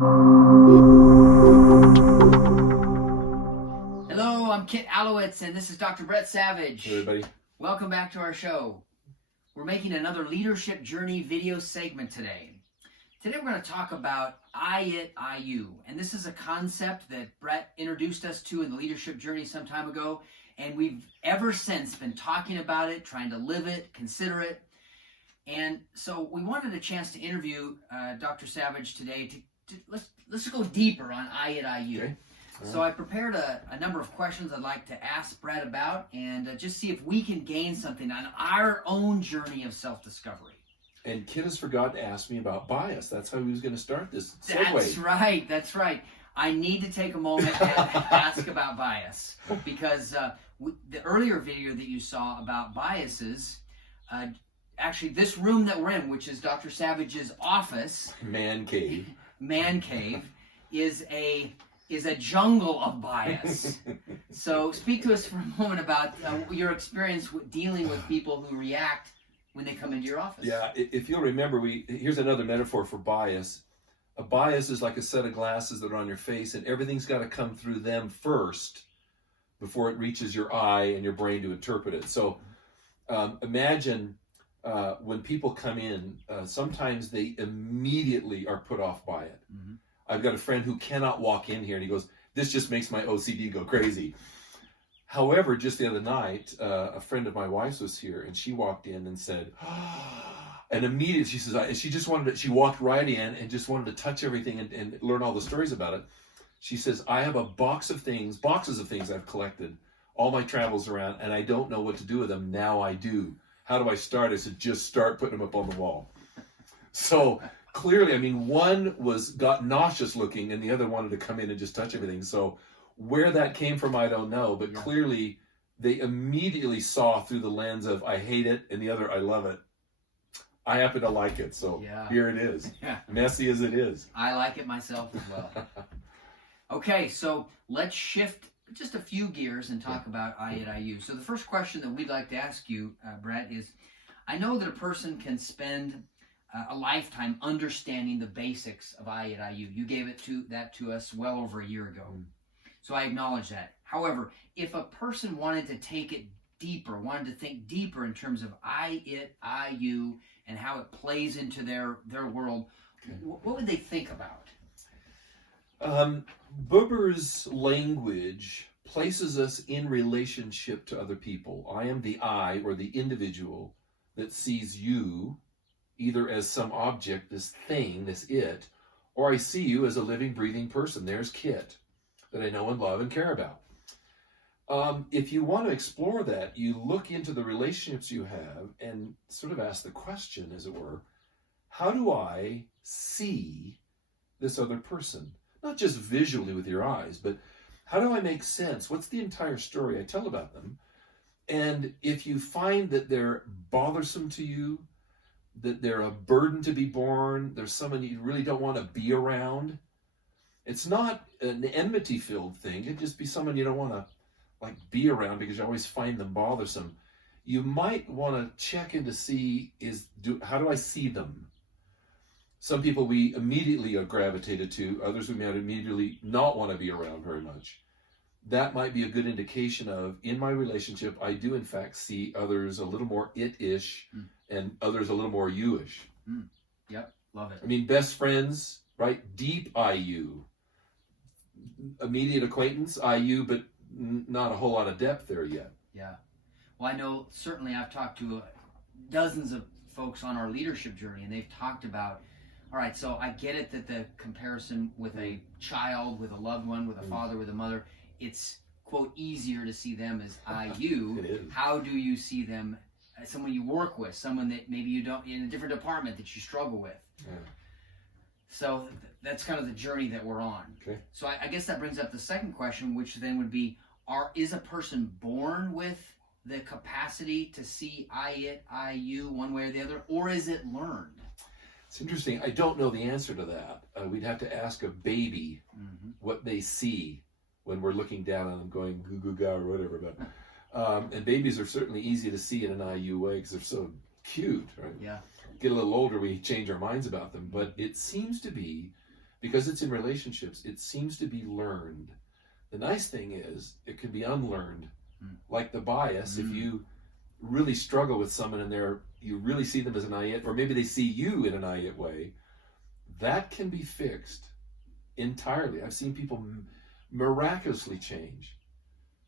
Hello, I'm Kit Allowitz, and this is Dr. Brett Savage. Hey everybody. Welcome back to our show. We're making another Leadership Journey video segment today. Today we're going to talk about I, It, I, You. And this is a concept that Brett introduced us to in the Leadership Journey some time ago. And we've ever since been talking about it, trying to live it, consider it. And so we wanted a chance to interview Dr. Savage today. Let's go deeper on I, It, I, You. Okay. So I prepared a number of questions I'd like to ask Brett about and just see if we can gain something on our own journey of self-discovery. And Kit has forgot to ask me about bias. That's how he was going to start this segue. That's right. I need to take a moment and ask about bias because the earlier video that you saw about biases, actually this room that we're in, which is Dr. Savage's office, Man cave, is a jungle of bias. So speak to us for a moment about your experience with dealing with people who react when they come into your office. Yeah, if you'll remember, here's another metaphor for bias. A bias is like a set of glasses that are on your face, and everything's got to come through them first before it reaches your eye and your brain to interpret it. So imagine when people come in, sometimes they immediately are put off by it. Mm-hmm. I've got a friend who cannot walk in here, and he goes, "This just makes my OCD go crazy." However, just the other night, a friend of my wife's was here, and she walked in and said, and immediately she says, she walked right in and just wanted to touch everything and learn all the stories about it. She says, "I have a boxes of things I've collected, all my travels around, and I don't know what to do with them. Now I do. How do I start?" I said, "Just start putting them up on the wall." So clearly, I mean, one got nauseous looking and the other wanted to come in and just touch everything. So where that came from, I don't know, but clearly they immediately saw through the lens of I hate it and the other I love it. I happen to like it, so here it is. Messy as it is. I like it myself as well. Okay, so let's shift just a few gears and talk about I, It, I, You. So the first question that we'd like to ask you, Brett, is I know that a person can spend a lifetime understanding the basics of I, It, I, You. You gave that to us well over a year ago. So I acknowledge that. However, if a person wanted to take it deeper, wanted to think deeper in terms of I, It, I, You, and how it plays into their world, what would they think about? Buber's language places us in relationship to other people. I am the I, or the individual, that sees you either as some object, this thing, this it, or I see you as a living, breathing person. There's Kit, that I know and love and care about. If you want to explore that, you look into the relationships you have and sort of ask the question, as it were, how do I see this other person? Not just visually with your eyes, but how do I make sense? What's the entire story I tell about them? And if you find that they're bothersome to you, that they're a burden to be borne, there's someone you really don't want to be around, it's not an enmity-filled thing. It'd just be someone you don't want to be around because you always find them bothersome. You might want to check in to see how do I see them? Some people we immediately are gravitated to, others we might immediately not want to be around very much. That might be a good indication of, in my relationship, I do in fact see others a little more it-ish and others a little more you-ish. Yep, love it. I mean, best friends, right? Deep I-you. Immediate acquaintance, I-you, but not a whole lot of depth there yet. Yeah. Well, I know certainly I've talked to dozens of folks on our leadership journey, and they've talked about, all right, so I get it that the comparison with a child, with a loved one, with a father, with a mother, it's, quote, easier to see them as I, you. It is. How do you see them as someone you work with, someone that maybe you don't, in a different department that you struggle with? Yeah. So that's kind of the journey that we're on. Okay. So I guess that brings up the second question, which then would be, is a person born with the capacity to see I, It, I, You one way or the other, or is it learned? It's interesting. I don't know the answer to that. We'd have to ask a baby what they see when we're looking down on them going goo goo ga or whatever. But and babies are certainly easy to see in an IU way because they're so cute, right? Yeah. Get a little older, we change our minds about them. But it seems to be because it's in relationships, it seems to be learned. The nice thing is it can be unlearned. Like the bias, if you really struggle with someone and you really see them as an ayat, or maybe they see you in an ayat way, that can be fixed entirely. I've seen people miraculously change,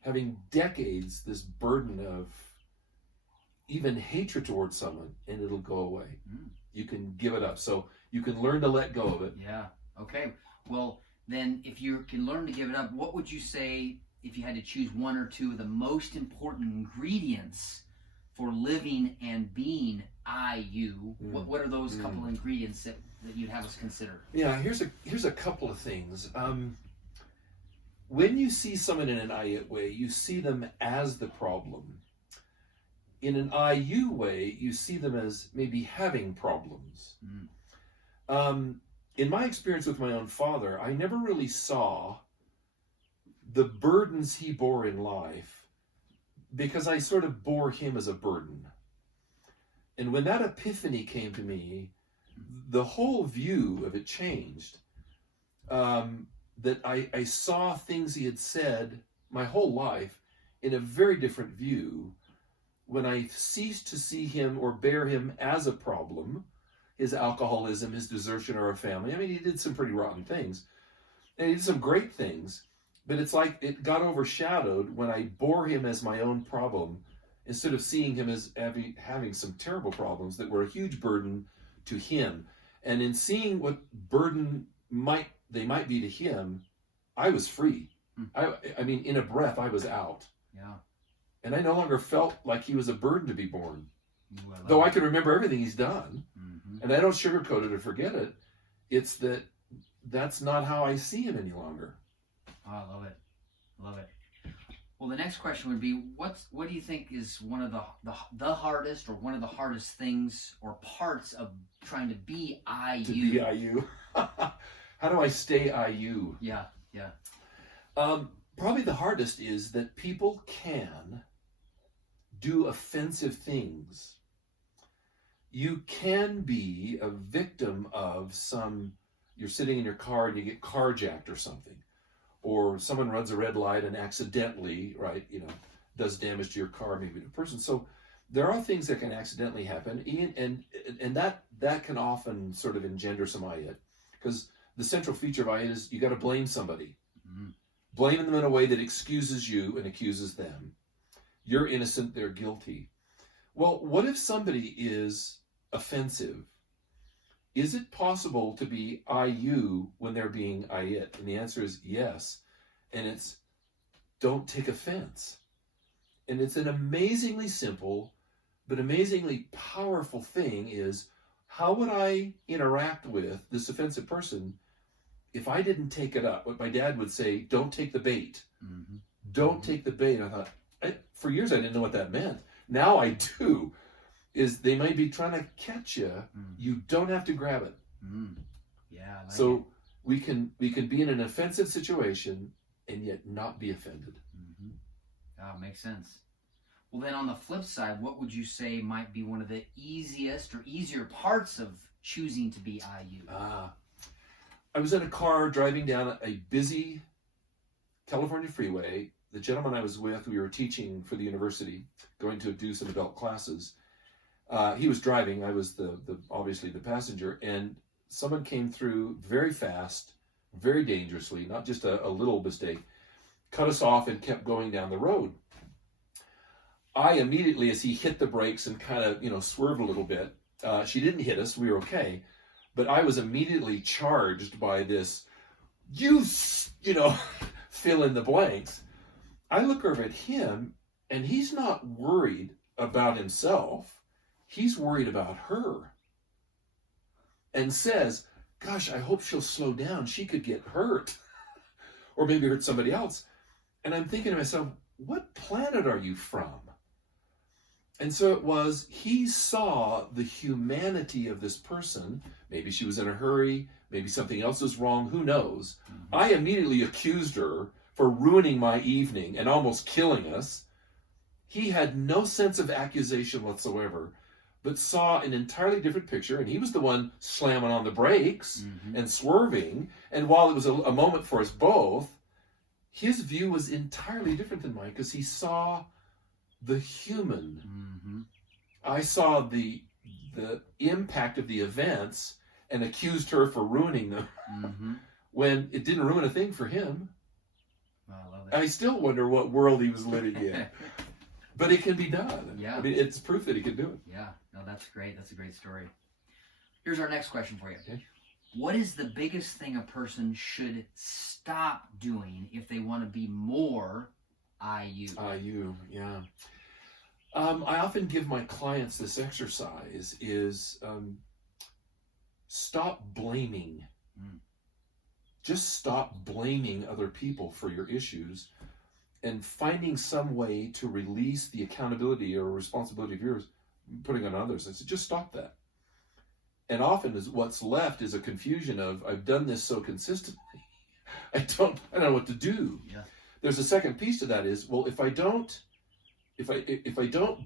having decades this burden of even hatred towards someone, and it'll go away. You can give it up. So you can learn to let go of it. Yeah. Okay. Well, then if you can learn to give it up, what would you say if you had to choose one or two of the most important ingredients for living and being IU? What are those couple ingredients that you'd have us consider? Yeah, here's a couple of things. When you see someone in an ayat way, you see them as the problem. In an IU way, you see them as maybe having problems. In my experience with my own father, I never really saw the burdens he bore in life because I sort of bore him as a burden. And when that epiphany came to me, the whole view of it changed. That I saw things he had said my whole life in a very different view when I ceased to see him or bear him as a problem, his alcoholism, his desertion of our family. I mean, he did some pretty rotten things, and he did some great things, but it's like it got overshadowed when I bore him as my own problem instead of seeing him as having some terrible problems that were a huge burden to him. And in seeing what burden they might be to him, I was free. I mean, in a breath, I was out. Yeah. And I no longer felt like he was a burden to be borne. Though I can remember everything he's done, and I don't sugarcoat it or forget it, it's that's not how I see him any longer. Oh, I love it. Love it. Well, the next question would be, what do you think is one of the hardest, or one of the hardest things or parts of trying to be IU? To be IU. How do I stay IU? Yeah. Probably the hardest is that people can do offensive things. You can be a victim of you're sitting in your car and you get carjacked or something, or someone runs a red light and accidentally, does damage to your car, maybe to a person. So there are things that can accidentally happen, and that can often sort of engender some ayat, because the central feature of ayat is you got to blame somebody. Blaming them in a way that excuses you and accuses them. You're innocent, they're guilty. Well, what if somebody is offensive? Is it possible to be IU when they're being ayat? And the answer is yes. And it's don't take offense. And it's an amazingly simple but amazingly powerful thing is, how would I interact with this offensive person if I didn't take it up? What my dad would say, don't take the bait. Don't take the bait. And I thought, for years I didn't know what that meant. Now I do. Is they might be trying to catch you. You don't have to grab it. Yeah. So we can be in an offensive situation and yet not be offended. Oh, makes sense. Well, then on the flip side, what would you say might be one of the easiest or easier parts of choosing to be IU? I was in a car driving down a busy California freeway. The gentleman I was with, we were teaching for the university, going to do some adult classes. He was driving. I was obviously the passenger, and someone came through very fast, very dangerously, not just a little mistake, cut us off and kept going down the road. I immediately, as he hit the brakes and kind of, swerved a little bit, she didn't hit us, we were okay, but I was immediately charged by this, fill in the blanks. I look over at him, and he's not worried about himself. He's worried about her. And says, gosh, I hope she'll slow down. She could get hurt. Or maybe hurt somebody else. And I'm thinking to myself, what planet are you from? And so it was, he saw the humanity of this person. Maybe she was in a hurry. Maybe something else was wrong. Who knows? I immediately accused her for ruining my evening and almost killing us. He had no sense of accusation whatsoever, but saw an entirely different picture, and he was the one slamming on the brakes and swerving. And while it was a moment for us both, his view was entirely different than mine because he saw the human. I saw the impact of the events and accused her for ruining them when it didn't ruin a thing for him. Oh, I love that. I still wonder what world he was living in. But it can be done. Yeah. I mean, it's proof that he can do it. Yeah. No, that's great. That's a great story. Here's our next question for you. Okay. What is the biggest thing a person should stop doing if they want to be more IU? IU, yeah. I often give my clients this exercise is stop blaming. Just stop blaming other people for your issues and finding some way to release the accountability or responsibility of yours, putting on others. I said, just stop that. And often what's left is a confusion of, I've done this so consistently, I don't know what to do. Yeah. There's a second piece to that is, well, if I don't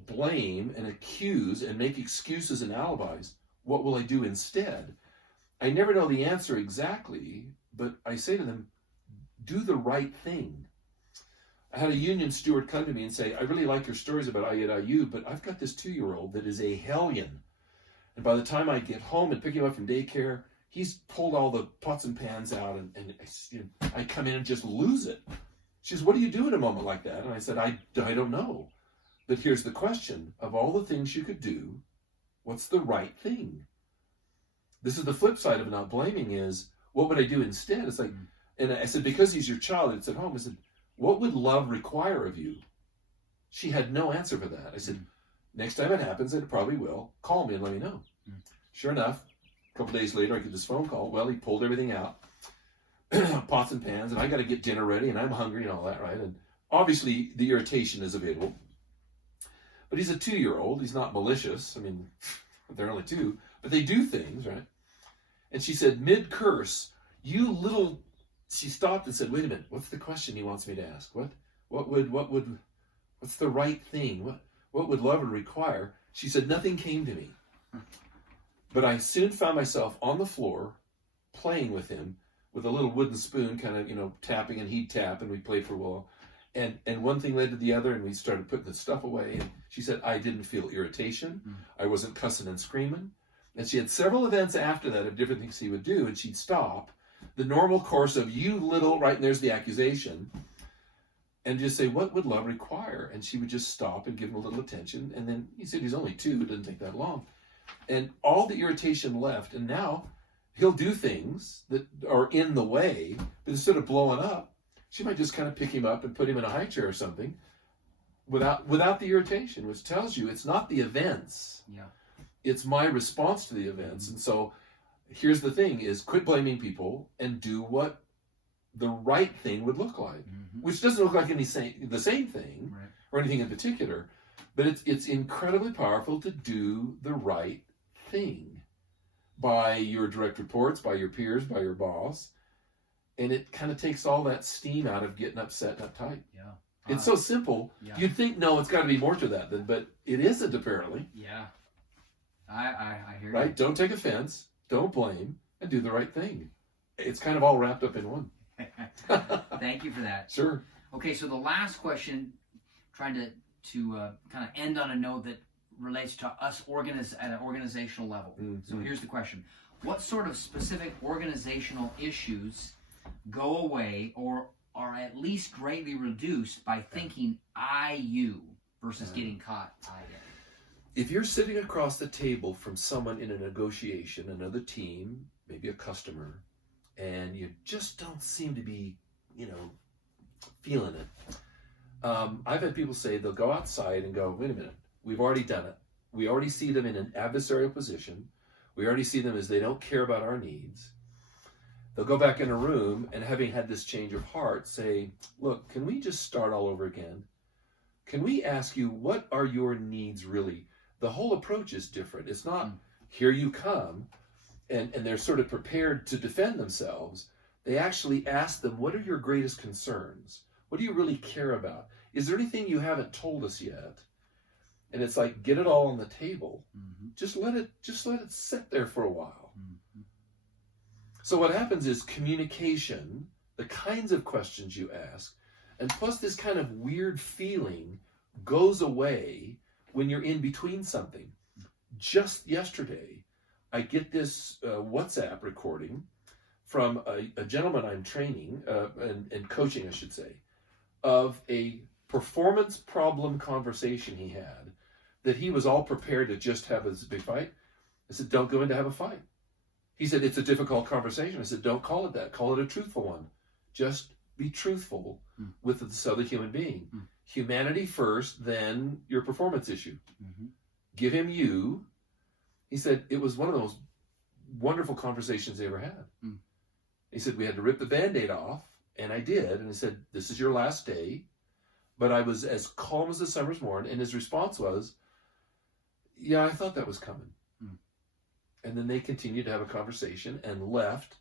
blame and accuse and make excuses and alibis, what will I do instead? I never know the answer exactly, but I say to them, do the right thing. I had a union steward come to me and say, I really like your stories about IU, but I've got this 2-year-old that is a hellion. And by the time I get home and pick him up from daycare, he's pulled all the pots and pans out, and I come in and just lose it. She says, what do you do in a moment like that? And I said, I don't know. But here's the question. Of all the things you could do, what's the right thing? This is the flip side of not blaming is, what would I do instead? It's like, and I said, because he's your child, it's at home. I said, what would love require of you? She had no answer for that. I said, next time it happens, and it probably will, call me and let me know. Sure enough, a couple days later, I get this phone call. Well, he pulled everything out, pots and pans, and I got to get dinner ready, and I'm hungry and all that, right? And obviously, the irritation is available. But he's a 2-year-old. He's not malicious. I mean, they're only 2, but they do things, right? And she said, mid-curse, she stopped and said, wait a minute, what's the question he wants me to ask? What's the right thing? What would love require? She said, nothing came to me. But I soon found myself on the floor playing with him with a little wooden spoon, kind of, tapping, and he'd tap, and we played for a while. And one thing led to the other, and we started putting the stuff away. And she said, I didn't feel irritation. I wasn't cussing and screaming. And she had several events after that of different things he would do, and she'd stop the normal course of right, and there's the accusation, and just say, what would love require? And she would just stop and give him a little attention. And then he said he's only 2, it doesn't take that long. And all the irritation left, and now he'll do things that are in the way, but instead of blowing up, she might just kind of pick him up and put him in a high chair or something without the irritation, which tells you it's not the events. Yeah. It's my response to the events. And so here's the thing is quit blaming people and do what the right thing would look like, which doesn't look like the same thing or anything in particular, but it's incredibly powerful to do the right thing by your direct reports, by your peers, by your boss. And it kind of takes all that steam out of getting upset and uptight. Yeah. It's so simple. Yeah. You'd think, no, it's got to be more to that, but it isn't apparently. Yeah. I hear you. Right? Don't take offense, don't blame, and do the right thing. It's kind of all wrapped up in one. Thank you for that. Sure. Okay, so the last question, trying to kind of end on a note that relates to us at an organizational level. So here's the question. What sort of specific organizational issues go away or are at least greatly reduced by thinking IU versus getting caught IN? If you're sitting across the table from someone in a negotiation, another team, maybe a customer, and you just don't seem to be, feeling it. I've had people say they'll go outside and go, wait a minute, we've already done it. We already see them in an adversarial position. We already see them as they don't care about our needs. They'll go back in a room and having had this change of heart say, look, can we just start all over again? Can we ask you, what are your needs really? The whole approach is different. It's not, here you come, and they're sort of prepared to defend themselves. They actually ask them, what are your greatest concerns? What do you really care about? Is there anything you haven't told us yet? And it's like, get it all on the table. Mm-hmm. Just let it sit there for a while. Mm-hmm. So what happens is communication, the kinds of questions you ask, and plus this kind of weird feeling goes away when you're in between something. Just yesterday, I get this WhatsApp recording from a gentleman I'm training and coaching, I should say, of a performance problem conversation he had that he was all prepared to just have this big fight. I said, don't go in to have a fight. He said, it's a difficult conversation. I said, don't call it that. Call it a truthful one. Just be truthful with this other human being. Humanity first, then your performance issue. Give him you. He said, it was one of those wonderful conversations they ever had. He said, we had to rip the Band-Aid off, and I did. And he said, this is your last day. But I was as calm as the summer's morn, and his response was, yeah, I thought that was coming. And then they continued to have a conversation and left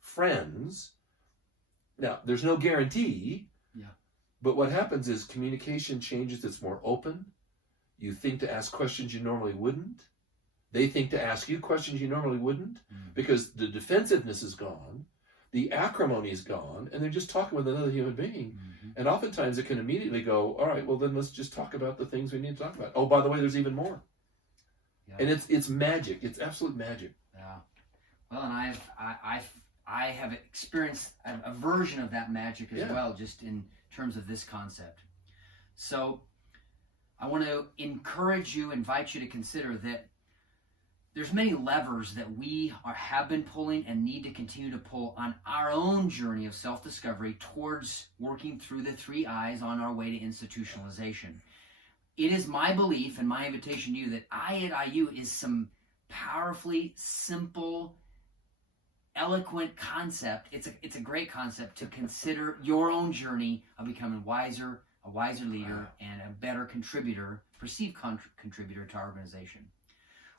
friends. Now, there's no guarantee, but what happens is communication changes. It's more open. You think to ask questions you normally wouldn't. They think to ask you questions you normally wouldn't, because the defensiveness is gone, the acrimony is gone, and they're just talking with another human being. And oftentimes it can immediately go, all right, well then let's just talk about the things we need to talk about. Oh, by the way, there's even more. And it's magic. It's absolute magic. Yeah. Well, and I have experienced a version of that magic as well, just in terms of this concept. So I want to invite you to consider that there's many levers that we have been pulling and need to continue to pull on our own journey of self-discovery towards working through the 3 I's on our way to institutionalization. It is my belief and my invitation to you that I at IU is some powerfully simple, eloquent concept. It's a great concept to consider your own journey of becoming a wiser leader, and a better contributor, perceived contributor to our organization.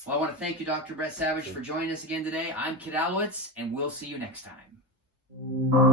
Well, I want to thank you, Dr. Brett Savage, for joining us again today. I'm Kit Alowitz, and we'll see you next time.